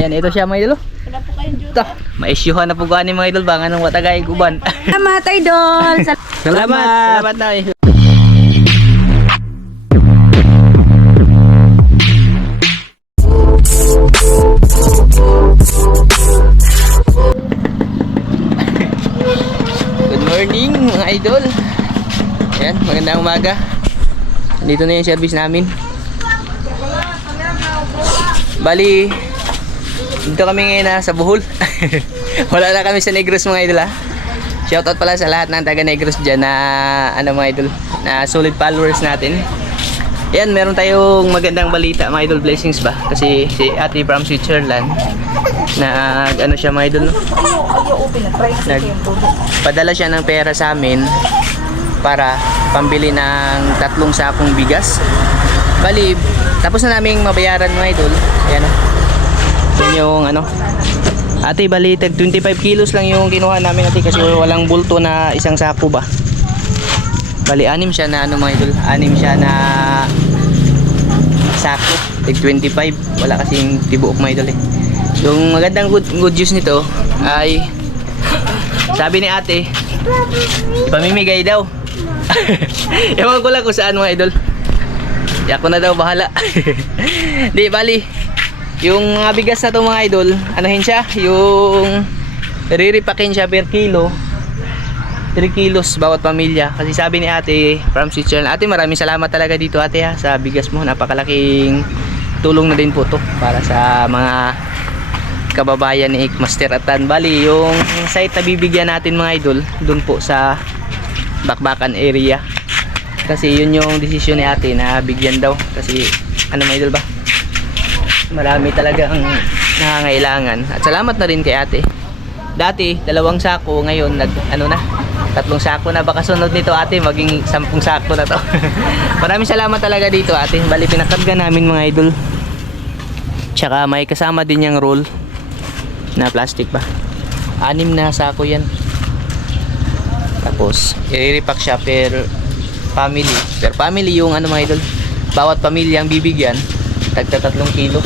Ayan, ito siya mga idol. Ito, ma-issuehan na po gani mga idol bang anong watagay guban. Salamat, idol. Salamat na eh. Good morning mga idol. Ayan, magandang umaga. Dito na yung service namin. Bali, dito kami ngayon sa Bohol. Wala na kami sa Negros mga idol ha. Shoutout pala sa lahat ng taga Negros dyan na ano mga idol, na solid followers natin. Yan, meron tayong magandang balita mga idol, blessings ba? Kasi si ate from Switzerland ano siya mga idol no? Nagpadala siya ng pera sa amin para pambili ng 3 sakong bigas. Bali, tapos na naming mabayaran mga idol. Ayan o. Yan yung ano. Ate, bali, 25 kilos lang yung kinuha namin ate kasi walang bulto na isang sako ba. Bali, 6 siya na ano mga idol. 6 siya na sako. 25. Wala kasing tibuok mga idol eh. Yung magandang good news nito ay sabi ni ate, ipamimigay daw. Ewan ko lang kung saan mga idol. Di ako na daw bahala. Di bali, yung mga bigas na to mga idol, anuhin siya, yung riripakin siya per kilo, 3 kilos bawat pamilya. Kasi sabi ni ate from Switzerland, ate maraming salamat talaga dito ate ha, sa bigas mo. Napakalaking tulong na din po to para sa mga kababayan ni Master Atan. Bali, yung site na bibigyan natin mga idol, dun po sa Bakbakan area. Kasi yun yung desisyon ni ate na bigyan daw. Kasi ano mga idol ba, marami talagang nangangailangan. At salamat na rin kay ate. Dati 2 sako, ngayon ano na 3 sako na. Baka sunod nito ate maging 10 sako na to. Maraming salamat talaga dito ate. Bali, pinakarga namin mga idol. Tsaka may kasama din yung roll na plastic ba, 6 na sako yan. Tapos i-repack siya per family yung ano mga idol. Bawat pamilya ang bibigyan tagta 3 kilo.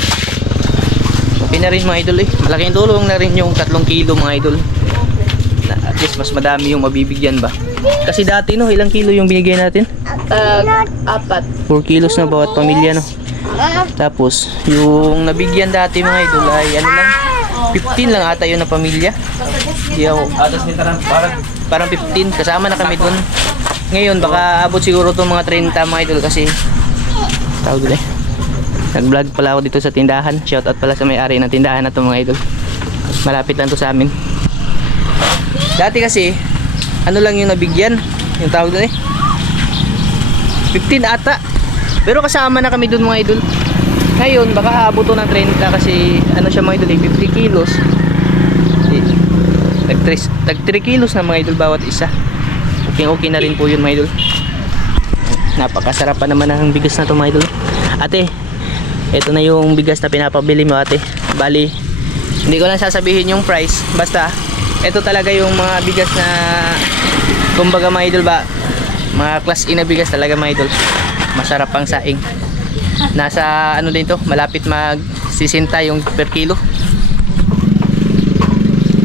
Okay na rin mga idol eh. Malaking tulong na rin yung 3 kilo mga idol. At least mas madami yung mabibigyan ba. Kasi dati no, ilang kilo yung binigay natin? 4 kilos na bawat pamilya no. Tapos yung nabigyan dati mga idol ay ano lang, 15 lang ata yun na pamilya. Di ako, parang 15 kasama na kami dun. Ngayon baka abot siguro itong mga 30 mga idol. Kasi tawag doon eh, nag vlog pala ako dito sa tindahan. Shoutout pala sa may-ari ng tindahan na ito mga idol. Malapit lang to sa amin. Dati kasi ano lang yung nabigyan, yung tawag doon eh, 15 ata. Pero kasama na kami dun mga idol. Ngayon baka abot to ng 30 kasi ano siya mga idol eh, 50 kilos. Tag 3 kilos na mga idol bawat isa. Okay na rin po yun mga idol. Napakasarap pa naman ang bigas na to mga idol. Ate, ito na yung bigas na pinapabili mo ate. Bali, hindi ko lang sasabihin yung price. Basta, ito talaga yung mga bigas na kumbaga mga idol ba, mga class A na bigas talaga mga idol. Masarap pang saing. Nasa ano din to, malapit mag 60 yung per kilo.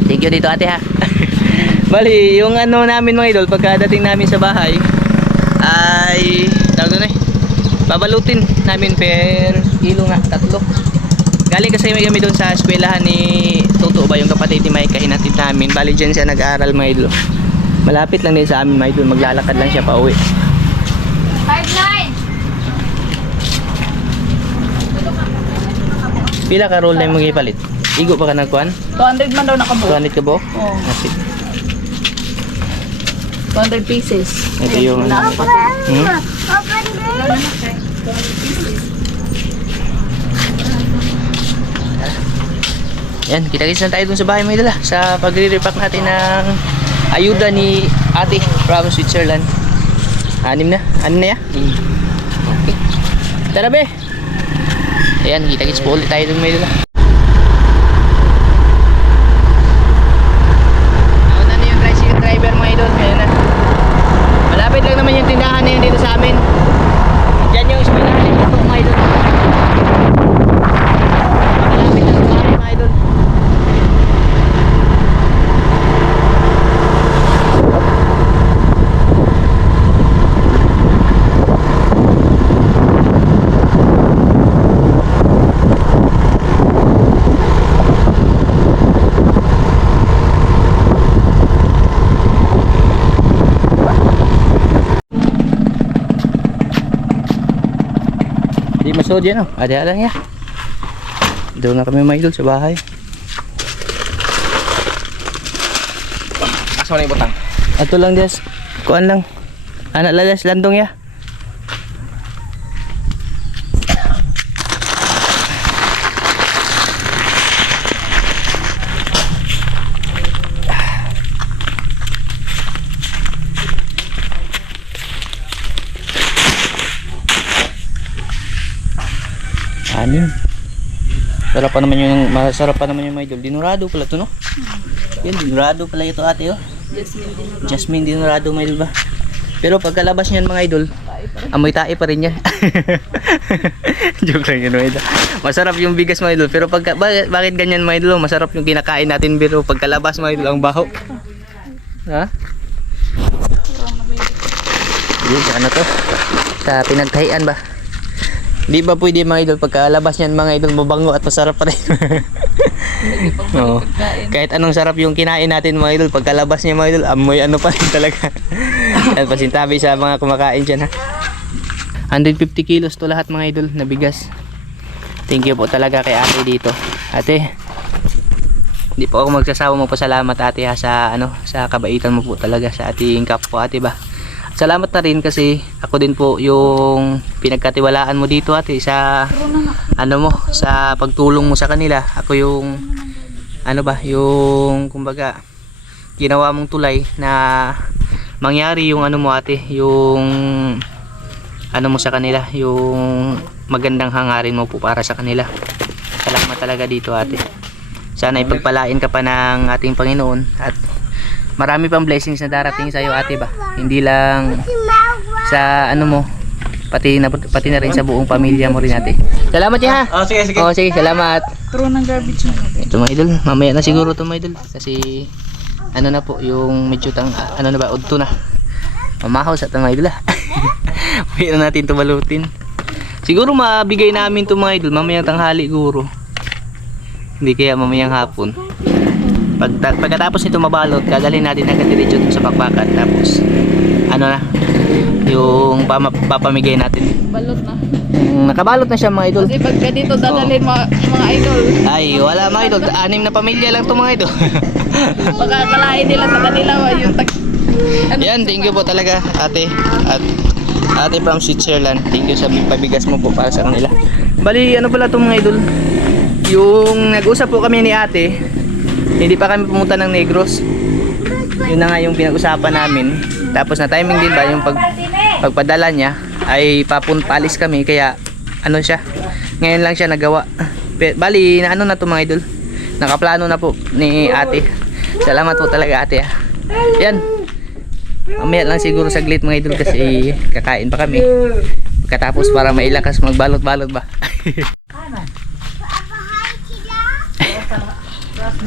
Thank you dito ate ha. Bali, yung ano namin mga idol, pagkadating namin sa bahay ay tawag doon eh, babalutin namin per kilo nga, 3. Galing kasi may kami doon sa eskwelahan ni Toto ba, yung kapatid ni Mike, hinatid namin. Bali dyan siya nag-aaral mga idol. Malapit lang din sa amin mga idol, maglalakad lang siya pa uwi. 5-9 pila ka roll na yung magipalit? Igo pa ka nagkuhan? 200 man daw nakabuo. 200 ka ba? Oo. 200 pieces. Ito yung yan, kita-kits na tayo dun sa bahay mga idol sa pagre-repack natin ng ayuda ni ate from Switzerland. 6 na yan? Okay, tara be. Ayan, kita-kits po ulit tayo dun mga idol. Nauna na yung tricycle driver mga idol. Ayan na, malapit lang naman yung tindahan na yun dito sa amin. Diyan yung eskwelahan nito mga idol. Malapit lang sa amin mga idol. So dyan oh. Ada lang ya. Doon na kami mga idol sa bahay. Asa na ibutang? Ato lang des. Kuan lang. Anak lalas landong ya. Anim. Sarap pa naman yung masarap pa naman yung mga idol. Dinurado pala to no? Yan, dinurado pala ito ate oh. Jasmine dinurado mga idol ba? Pero pagkalabas niyan mga idol, amoy tae pa rin yan. Joke lang yun mga idol. Masarap yung bigas mga idol. Pero bakit ganyan mga idol? Masarap yung kinakain natin pero pagkalabas mga idol ang baho. Ha? Hindi, ano to? Sa pinagtahian ba? Di ba pwede mga idol pagkalabas niyan mga idol mabango at masarap pa rin. Oo. Kahit anong sarap yung kinain natin mga idol pagkalabas niya mga idol amoy ano pa rin talaga. At pasintabi sa mga kumakain dyan ha. 150 kilos to lahat mga idol na bigas. Thank you po talaga kay ate dito. Ate, hindi po ako magsasawa magpasalamat ate ha sa ano sa kabaitan mo po talaga sa ating kapwa ate ba. Salamat na rin kasi ako din po yung pinagkatiwalaan mo dito ate sa ano mo sa pagtulong mo sa kanila. Ako yung ano ba yung kumbaga ginawa mong tulay na mangyari yung ano mo ate yung ano mo sa kanila yung magandang hangarin mo po para sa kanila. Salamat talaga dito ate. Sana ipagpalain ka pa ng ating Panginoon at marami pang blessings na darating sa iyo ate ba. Hindi lang sa ano mo pati na rin sa buong pamilya mo rin ate. Salamat ya. Oh, sige, sige. Oh, sige, salamat. Turo ng garbage na. Ito mga idol, mamaya na siguro ito mga idol kasi ano na po yung medyo ano na ba udto na. Mamahaw sa mga idol ah. Mamaya na natin ito balutin. Siguro mabigay namin ito mga idol mamayang tanghali siguro. Hindi kaya mamayang hapon. Pagkatapos nito mabalot, dadalhin natin agad diretso sa bakbakan tapos ano na yung papamigay natin. Balot na. Nakabalot na siya mga idol. Kasi pagka dito dadalhin mga idol. Ay, wala mga idol. 6 na pamilya lang 'to mga idol. Baka kalain nila sa kanila yung Yan, thank you po talaga ate. At ate from Switzerland. Thank you sa pabigas mo po para sa kanila. Bali, ano pala 'to mga idol? Yung nag-usap po kami ni ate. Hindi pa kami pumunta ng Negros. Yun na nga yung pinag-usapan namin. Tapos na timing din ba yung pagpadala niya ay palis kami kaya ano siya. Ngayon lang siya nagawa. Bali na ano na to mga idol. Nakaplano na po ni ate. Salamat po talaga ate. Yan. Mamaya lang siguro saglit mga idol kasi kakain pa kami. Pagkatapos para mailakas magbalot-balot ba.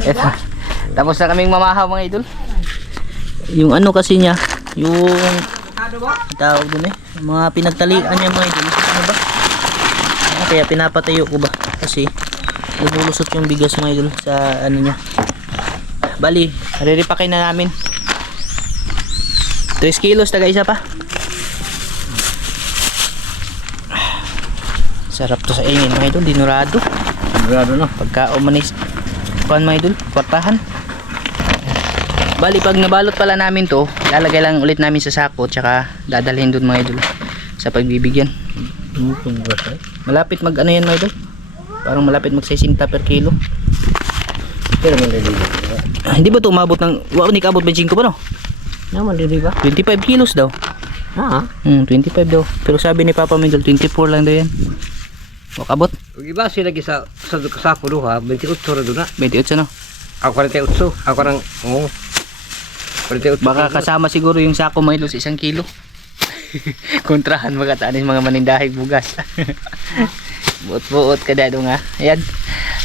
Eto. Tapos na kaming mamahaw mga idol. Yung ano kasi niya, yung tawag dun mga pinagtalian niya mga idol. Ano ba? Kaya pinapatayo ko ba? Kasi lumulusot yung bigas mga idol sa ano niya. Bali, riripakin na namin. 3 kilos taga isa pa. Sarap to sa ingin mga idol, dinurado. Dinurado no. Pagka umanis kuan mga idol, kwartahan. Bali pag nabalot pala namin to, lalagay lang ulit namin sa sako tsaka dadalhin dun mga idol sa pagbibigyan. Malapit mag ano yan mga idol? Parang malapit mag 60 per kilo. Pero hindi ba to umabot ng ni kaabot 25 pa no? Naman di ba? 25 kilos daw. 25 daw. Pero sabi ni Papa Mindol 24 lang daw yan. O kabot? Iba sila sa sako duha, 28 ra doon na. 28 no? Ako 48. Ako nang 48. Baka kasama siguro yung sako mga idol sa 1 kilo. Kontrahan magkatanin mga manindahig bugas. Buot-buot ka dado nga. Ayan.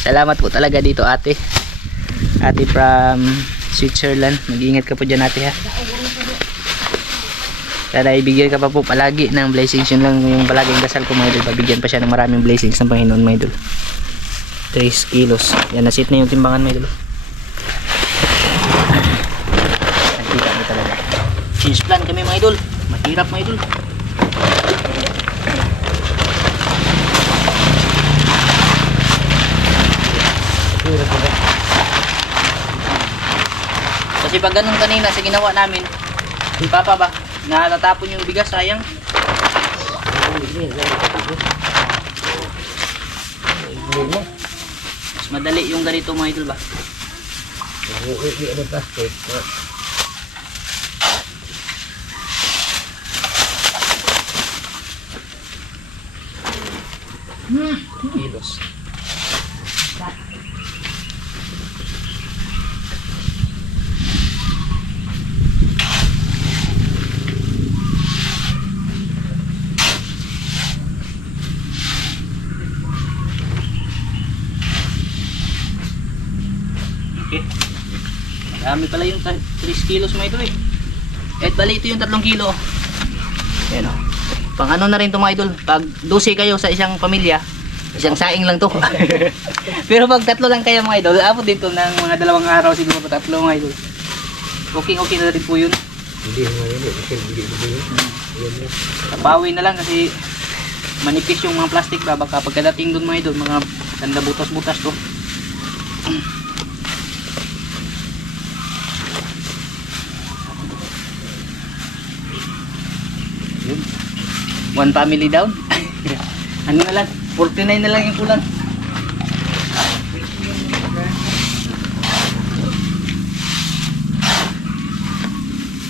Salamat po talaga dito ate. Ate from Switzerland. Mag-ingat ka po dyan ate ha. Sana ibigyan ka pa po palagi ng blessings. Yun lang yung palaging dasal ko mga idol. Pabigyan pa siya ng maraming blessings ng Panginoon mga idol. 3 kilos. Yan, nasit na yung timbangan mga idol. Nakita mo talaga. Change plan kami mga idol. Mahirap mga idol. Kasi pag ganun kanina sa ginawa namin, yung papa ba, natatapon yung bigas, sayang. Mas madali yung ganito mga idol ba? Kilos. Okay. Dami pala yung 3 kilos mo ito eh. Kahit bali ito yung 3 kilo. Ayan o. Pang ano na rin ito mga idol. Pag 12 kayo sa isang pamilya, isang saing lang to. Pero pag 3 lang kayo mga idol, abot dito ng mga 2 araw siguro pa 3 mga idol. Okay na rin po yun. Hindi nga yun. Tapawi na lang kasi manipis yung mga plastic ba. Baka pagkadating dun mga idol, mga tanda butas-butas to. Yun. One family down. Ano na lang, 49 na lang yung kulang.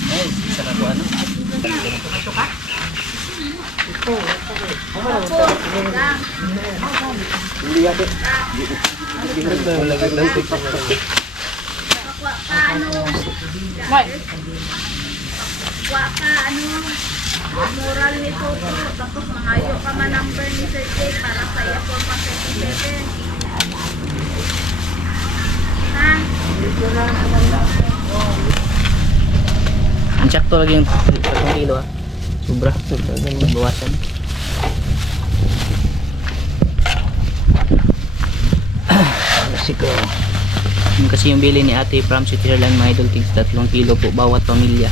Ay, sarap ko ano. Hindi yan. Wa ka moral ni Toto tapos mangayo ka man number ni Sir Jay para sa iya for 27. Ha? Ang sakto lagi yung 3 kilo ah. Sobra. Bawasan. Siguro. Yun kasi yung bili ni ate from Switzerland mga idol, tig 3 kilo po bawat pamilya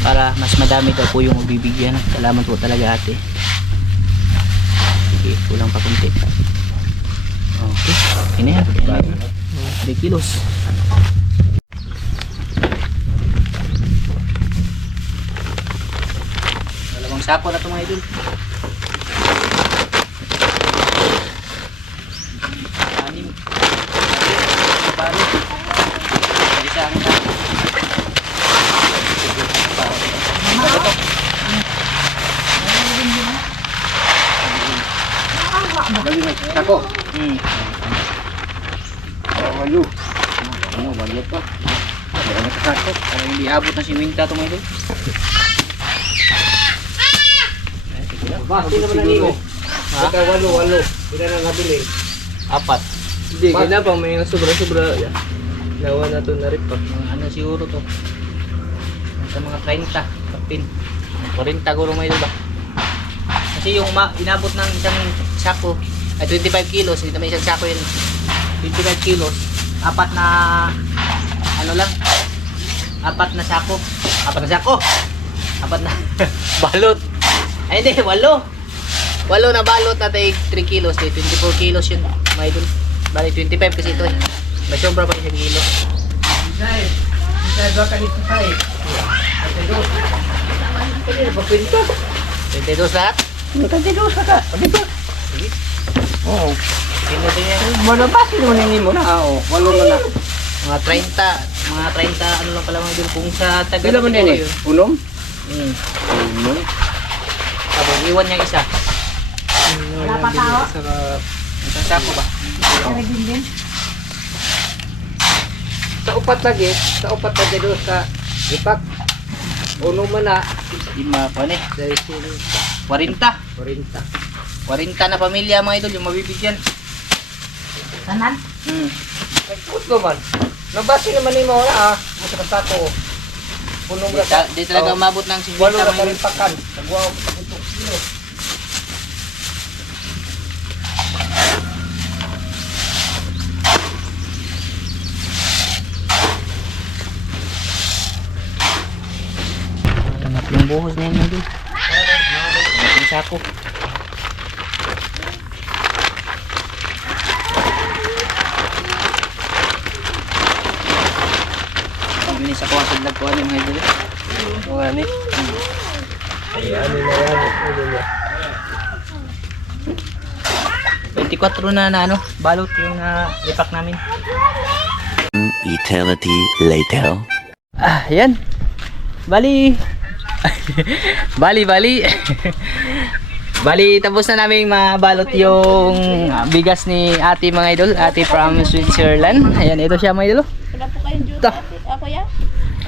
para mas madami daw po yung bibigyan. Salamat po talaga ate. Sige, kulang pa kunti. Okay, ini yan 3 kilos. Dalawang sako na ito mga idol. Anim. Pare. Isa ang sako. Ako. Walo. Ano, walo pa. Meron na kasako. Para hindi abot ng siminta ito mga idol. Basti naman ang imo. Ha? Ika walo. Hindi na nabili. 4. Hindi, gina pa may sobra-sobra. Nawa na to na rin pa. Mga ano siguro to. Sa mga 30, 15. 40 guro may ba? Kasi yung inabot ng isang sako ay 25 kilos, hindi naman isang sako yun. 25 kilos, 4 na ano lang, 4 na sako. 4 na sako. 4 na balot. Ay hindi, 8. 8 na balot na 3 kilos, 24 kilos yun, mga idol. Bali 25 kasi ito eh. May sobra pa isang kilo. Dahil ba ka dito tayo? Pwede na papinta. 22 lahat? Magkatidos ka. Dito. Oo. Kilo din yan. Manabas naman yung imo na. Oo, walo na na. Mga 30, ano lang pala mga idol. Kung sa tagal Ilan mo din eh? Unom? Unom. Tapos iwan niya isa. Wala pa tao? Sarap. Isang sako ba? Sa upat lagi doon sa ipak. Unom man na. Lima pa ni. Dahil sino? 40. 40. 40 na pamilya mga idol yung mabibigyan. Tanan? Nagput ko man. Nabasi naman ni mo na Sa kasako. Unom na sa. Di talaga umabot ng 50 Walo na mga idol. parimpakan. Nagwaw ito kilo. Yung buhos na yun mga idol. Yung sako. sa kuwasad nagkuhan yung mga idol. Mga ni. Ayan, ano na yan. Ano na. 24 na ano, balot yung ipak namin. Eternity later. Yan. Bali. Bali, tapos na namin mabalot yung bigas ni ate mga idol. Ate from Switzerland. Ayan, ito siya mga idol. Wala po kayong duty. Ito. Ako yan.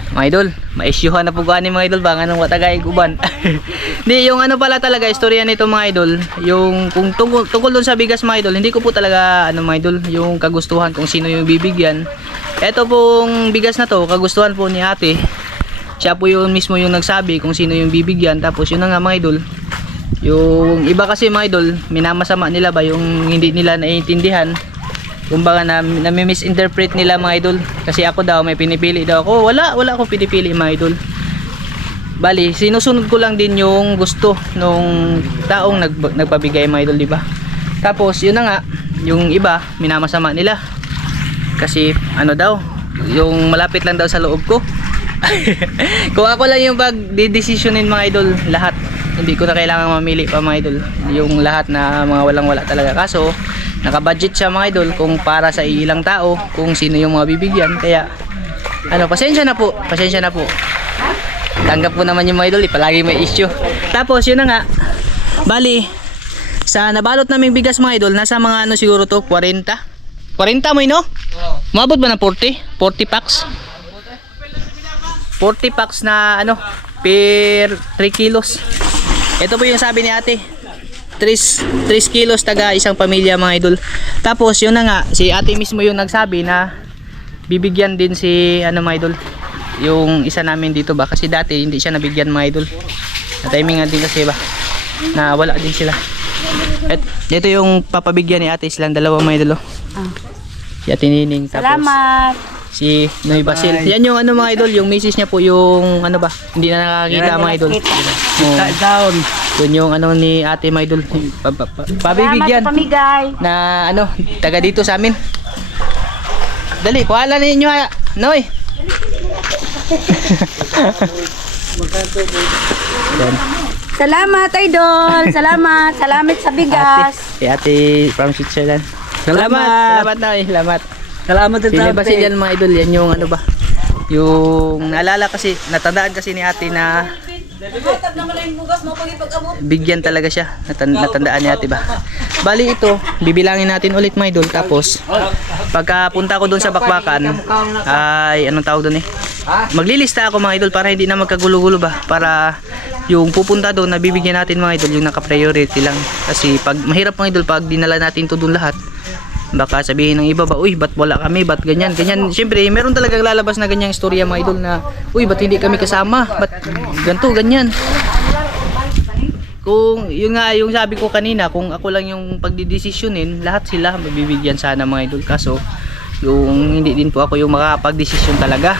Mga idol, ma-issuehan na po ni mga idol ba anong watagay uban. Hindi, yung ano pala talaga istorya nito mga idol, yung kung tungkol doon sa bigas mga idol, hindi ko po talaga ano mga idol, yung kagustuhan kung sino yung bibigyan. Ito pong bigas na to, kagustuhan po ni ate. Siya po yung mismo yung nagsabi kung sino yung bibigyan. Tapos yun na nga mga idol, yung iba kasi mga idol, minamasama nila ba yung hindi nila naiintindihan. Kumbaga nami-misinterpret nila mga idol. Kasi ako daw may pinipili daw ako. Wala akong pinipili mga idol. Bali, sinusunod ko lang din yung gusto nung taong nagpabigay mga idol, di ba? Tapos yun na nga, yung iba minamasama nila. Kasi ano daw, yung malapit lang daw sa loob ko. Kung ako lang yung pag-decisionin mga idol, lahat. Hindi ko na kailangan mamili pa mga idol. Yung lahat na mga walang-wala talaga. Kaso naka-budget siya mga idol kung para sa ilang tao, kung sino yung mga bibigyan. Kaya ano, pasensya na po. Tanggap ko naman yung mga idol, palagi may issue. Tapos yun na nga, bali sa nabalot naming bigas mga idol, nasa mga ano siguro to, 40 mo no? Umabot ba ng 40 packs? 40 packs na ano, per 3 kilos. Ito po yung sabi ni ate, 3 kilos taga isang pamilya mga idol. Tapos yun na nga, si ate mismo yung nagsabi na bibigyan din si ano mga idol, yung isa namin dito ba, kasi dati hindi siya nabigyan mga idol. Na timing din kasi ba, na wala din sila. Ito yung papabigyan ni ate, silang dalawa mga idol. Si ate Nining, tapos Salamat. si Noy Basil. Yan yung ano mga idol, yung misis niya po yung ano ba, hindi na nakakita mga idol. Down. Yun yung ano ni ate mga idol, pabibigyan Salamat sa pamigay. na ano, taga dito sa amin. Dali, kuhala ninyo ha, Noy. Yan. Salamat, idol. Salamat sa bigas. Ate from Switzerland. Salamat Noy, salamat. Salamat Si Noy Basil yan mga idol, yan yung ano ba, yung naalala kasi, natandaan kasi ni ate na bigyan talaga siya, natandaan ni ate ba. Bali ito, bibilangin natin ulit mga idol. Tapos pagkapunta ko doon sa bakbakan ay anong tawag doon maglilista ako mga idol, para hindi na magkagulo-gulo ba, para yung pupunta doon nabibigyan natin mga idol yung naka-priority lang. Kasi pag mahirap mga idol pag dinala natin to doon lahat, baka sabihin ng iba ba, uy ba't wala kami, ba't ganyan. Siyempre meron talagang lalabas na ganyang istorya mga idol na, uy ba't hindi kami kasama, ba't ganito, ganyan. Kung yun nga yung sabi ko kanina, kung ako lang yung pagdidesisyonin, lahat sila mabibigyan sana mga idol. Kaso yung hindi din po ako yung makakapag-desisyon talaga,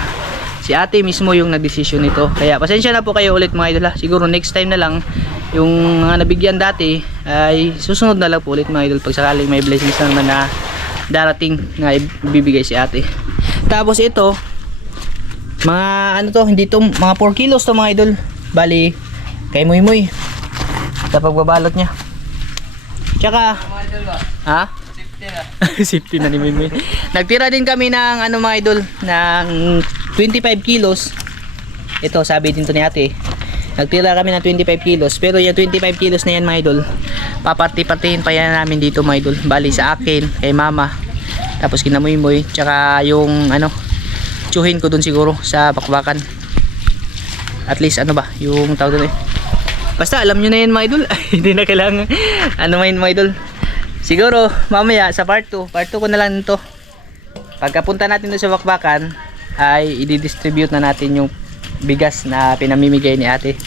si ate mismo yung nagdesisyon nito. Kaya pasensya na po kayo ulit mga idol ha. Siguro next time na lang, yung mga nabigyan dati ay susunod na lang po ulit mga idol, pag sakaling may blessings na naman na darating na ibibigay si ate. Tapos ito mga ano to, hindi to mga 4 kilos to mga idol. Bali kay Muy sa pagbabalot niya. Tsaka ha? Safety na ni Muy. Nagtira din kami ng ano mga idol, ng 25 kilos. Ito sabi din to ni ate, nagtira kami ng 25 kilos. Pero yung 25 kilos na yan mga idol, paparti-partihin pa yan namin dito mga idol. Bali sa akin, kay mama, tapos kina Muy, tsaka yung ano, tsuhin ko dun siguro sa bakbakan. At least ano ba, yung tawag doon basta alam nyo na yan mga idol. Hindi na kailangan ano mga idol. Siguro mamaya sa part 2 ko na lang ito. Pagkapunta natin doon sa bakbakan ay i-distribute na natin yung bigas na pinamimigay ni ate.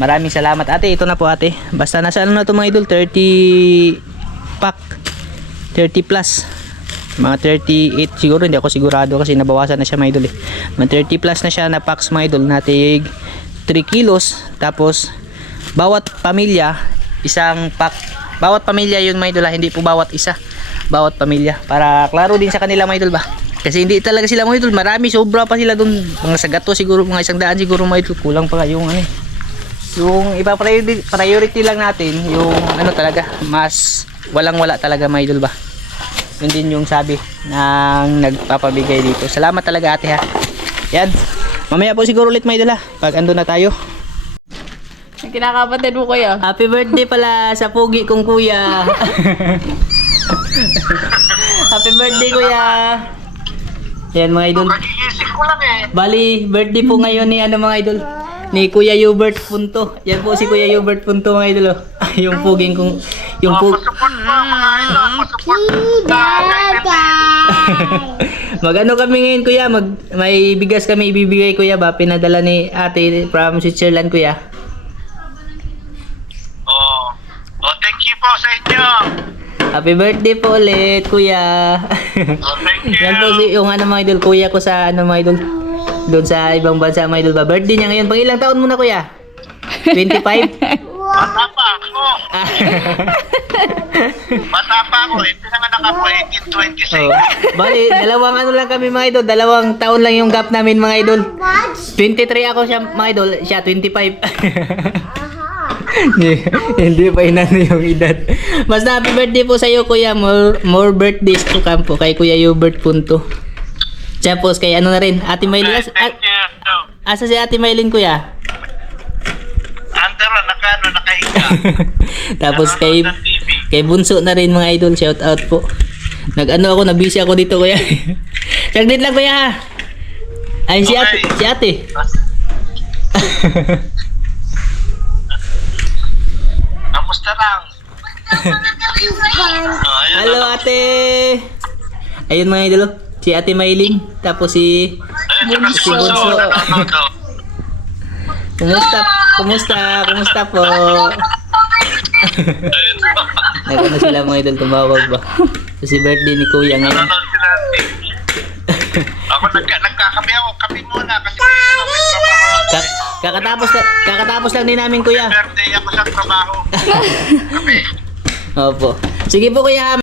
Maraming salamat ate. Ito na po ate. Basta nasa ano na ito mga idol, 30 pack, 30 plus, mga 38 siguro, hindi ako sigurado kasi nabawasan na siya mga idol mga 30 plus na siya na packs mga idol, natig 3 kilos. Tapos bawat pamilya isang pack, bawat pamilya yun mga idol, hindi po bawat isa, bawat pamilya, para klaro din sa kanila mga idol ba. Kasi hindi talaga sila mga idol, marami, sobra pa sila doon. Mga sa gato siguro, mga 100 siguro mga idol. Kulang pa nga yung ano eh. Yung priority lang natin, yung ano talaga, mas walang-wala talaga mga idol ba. Yun din yung sabi ng nagpapabigay dito. Salamat talaga ate ha. Yan. Mamaya po siguro ulit mga idol ha, pag ando na tayo. Yung kinakapatid mo kuya. Happy birthday pala sa pugi kong kuya. Happy birthday kuya. Yan mga idol. Nagigising ko lang eh. Bali, birthday po ngayon ni ano mga idol, ni Kuya Hubert Punto. Yan po si Kuya Hubert Punto mga idol. Oh. Yung puging kong Support pa mga idol. Support Mag-ano kami ngayon kuya, may bigas kami ibibigay kuya ba, pinadala ni ate from Switzerland kuya. Oh, thank you po sa inyo. Happy birthday po ulit kuya. Oh, thank you. Yan po si, yung ano mga idol, kuya ko sa ano mga idol, doon sa ibang bansa mga idol ba. Birthday niya ngayon, pang ilang taon mo na kuya? 25? Bata pa ako. Bata pa ako. Ito na nga ako, 1826. Oh. Bali, dalawang ano lang kami mga idol, dalawang taon lang yung gap namin mga idol. 23 ako siya mga idol, siya 25. Hindi pa inano yung edad. Basta happy birthday po sa iyo kuya, more birthdays to come po kay Kuya Hubert Punto. Tapos kay ano na rin, Ate Maylin. Thank you. Asa si Ate Maylin kuya? Andara, nakahiga. Tapos kay Bunso na rin mga idol, shout out po. Nag-ano ako, na-busy ako dito kuya. Saglit lang kuya ha. Ay si Ate, si Ate. Kamusta lang? Hello Ate. Ayun mga idol, si Ate Maylin, tapos si Bunso. Kumusta po? Nagano sila mga idol, tumawag ba? Kasi birthday ni Kuya ngayon. Ako nagkakape ako, kape muna kasi Kakatapos lang din namin Kuya. birthday ako sa trabaho. Kape. Opo. Sige po Kuya.